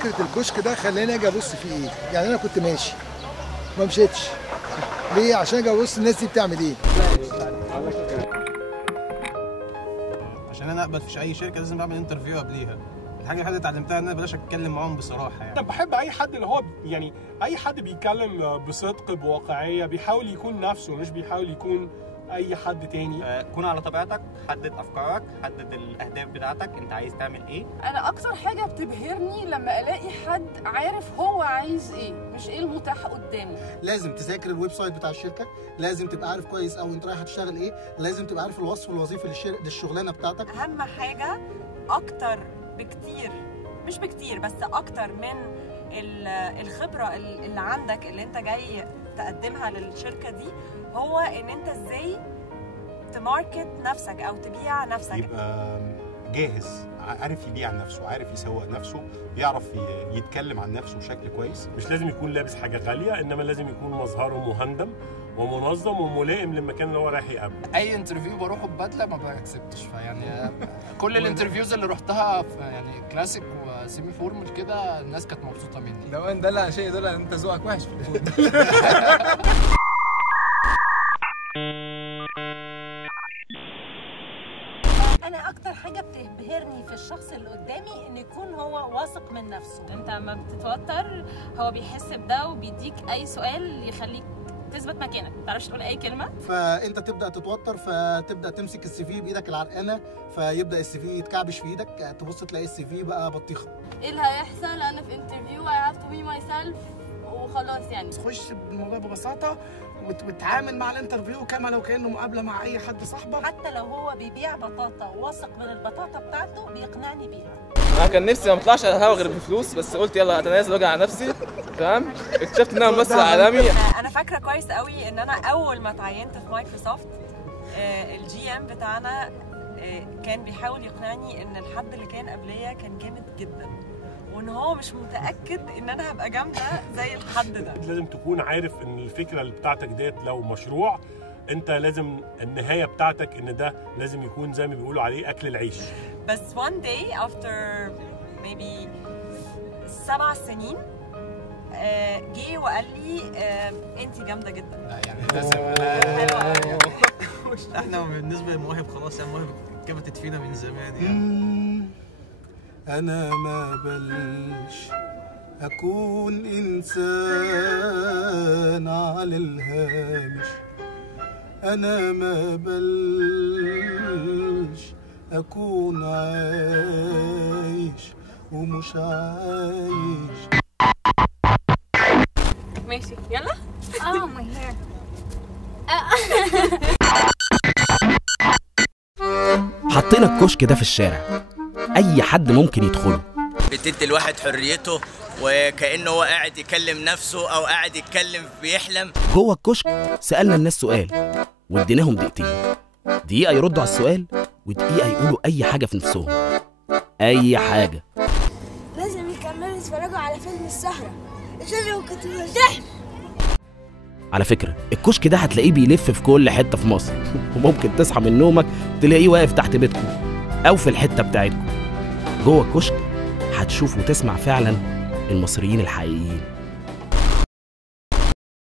فكره الكشك ده خلاني اجي ابص فيه ايه. يعني انا كنت ماشي ما مشيتش ليه؟ عشان اجي ابص الناس دي بتعمل ايه. عشان انا اقبل في اي شركه لازم اعمل انترفيو قبليها. الحاجه اللي اتعلمتها ان انا بلاش اتكلم معاهم بصراحه. يعني انا بحب اي حد اللي هو يعني اي حد بيتكلم بصدق بواقعيه، بيحاول يكون نفسه مش بيحاول يكون اي حد تاني. كون على طبيعتك، حدد افكارك، حدد الاهداف بتاعتك، انت عايز تعمل ايه. انا اكتر حاجه بتبهرني لما الاقي حد عارف هو عايز ايه، مش ايه المتاح قدامه. لازم تذاكر الويب سايت بتاع الشركه، لازم تبقى عارف كويس او انت رايح هتشتغل ايه، لازم تبقى عارف الوصف الوظيفي للشغلانه بتاعتك. اهم حاجه اكتر بكتير، مش بكتير بس اكتر من الخبره اللي عندك اللي انت جاي تقدمها للشركه دي، هو ان انت ازاي تماركت نفسك او تبيع نفسك. يبقى جاهز، عارف يبيع نفسه، عارف يسوق نفسه، بيعرف يتكلم عن نفسه بشكل كويس. مش لازم يكون لابس حاجه غاليه، انما لازم يكون مظهره مهندم ومنظم وملائم للمكان اللي هو رايح يقابله. اي انترفيو بروحه ببدله ما بكسبتش، فيعني كل الانترفيوز اللي رحتها يعني كلاسيك وسيمي فورمال كده الناس كانت مبسوطه مني. لو ان دل على شيء يدل ان انت ذوقك وحش في الفود. أنا أكتر حاجة بتبهرني في الشخص اللي قدامي إن يكون هو واثق من نفسه. أنت لما بتتوتر هو بيحس بده وبيديك أي سؤال يخليك تثبت مكانك، ما تعرفش تقول أي كلمة. فأنت تبدأ تتوتر، فتبدأ تمسك السي في بإيدك العرقانة، فيبدأ السي في يتكعبش في إيدك، تبص تلاقي السي في بقى بطيخة. إيه اللي هيحصل؟ أنا في انترفيو I have to be myself وخلاص. يعني تخش بالموضوع ببساطة وتتعامل مع الانترفيو كما لو كأنه مقابلة مع أي حد صاحبك. حتى لو هو بيبيع بطاطا وواثق من البطاطا بتاعته بيقنعني بيها. انا كان نفسي ما اطلعش على الهوا غير بفلوس، بس قلت يلا اتنازل واجي على نفسي. تمام، اكتشفت ان انا ممثل عالمي. انا فاكره كويس قوي ان انا اول ما اتعينت في مايكروسوفت الجي ام بتاعنا كان بيحاول يقنعني ان الحد اللي كان قبليه كان جامد جدا، وان هو مش متاكد ان انا هبقى جامده زي الحد ده. لازم تكون عارف ان الفكره اللي بتاعتك ديت لو مشروع، انت لازم النهايه بتاعتك ان ده لازم يكون زي ما بيقولوا عليه اكل العيش. بس one day after maybe 7 سنين جه وقال لي انت جامده جدا. لا يعني لازم احنا بالنسبه للمواهب خلاص، يعني المواهب كبتت فينا من زمان. يعني أنا ما بلش أكون إنسان على الهامش، أنا ما بلش أكون عايش ومش عايش. ماشي يلا. my hair. حطينا الكشك ده في الشارع، أي حد ممكن يدخله. بتدي الواحد حريته وكأنه هو قاعد يكلم نفسه أو قاعد يتكلم بيحلم. جوه الكشك سألنا الناس سؤال واديناهم دقيقتين، دقيقة يردوا على السؤال ودقيقة يقولوا أي حاجة في نفسهم، أي حاجة. لازم يكملوا يتفرجوا على فيلم السهرة، الشجرة كنت مرتاح. على فكرة الكشك ده هتلاقيه بيلف في كل حتة في مصر، وممكن تصحى من نومك تلاقيه واقف تحت بيتكم أو في الحتة بتاعتكم. جوه الكشك هتشوف وتسمع فعلا المصريين الحقيقيين.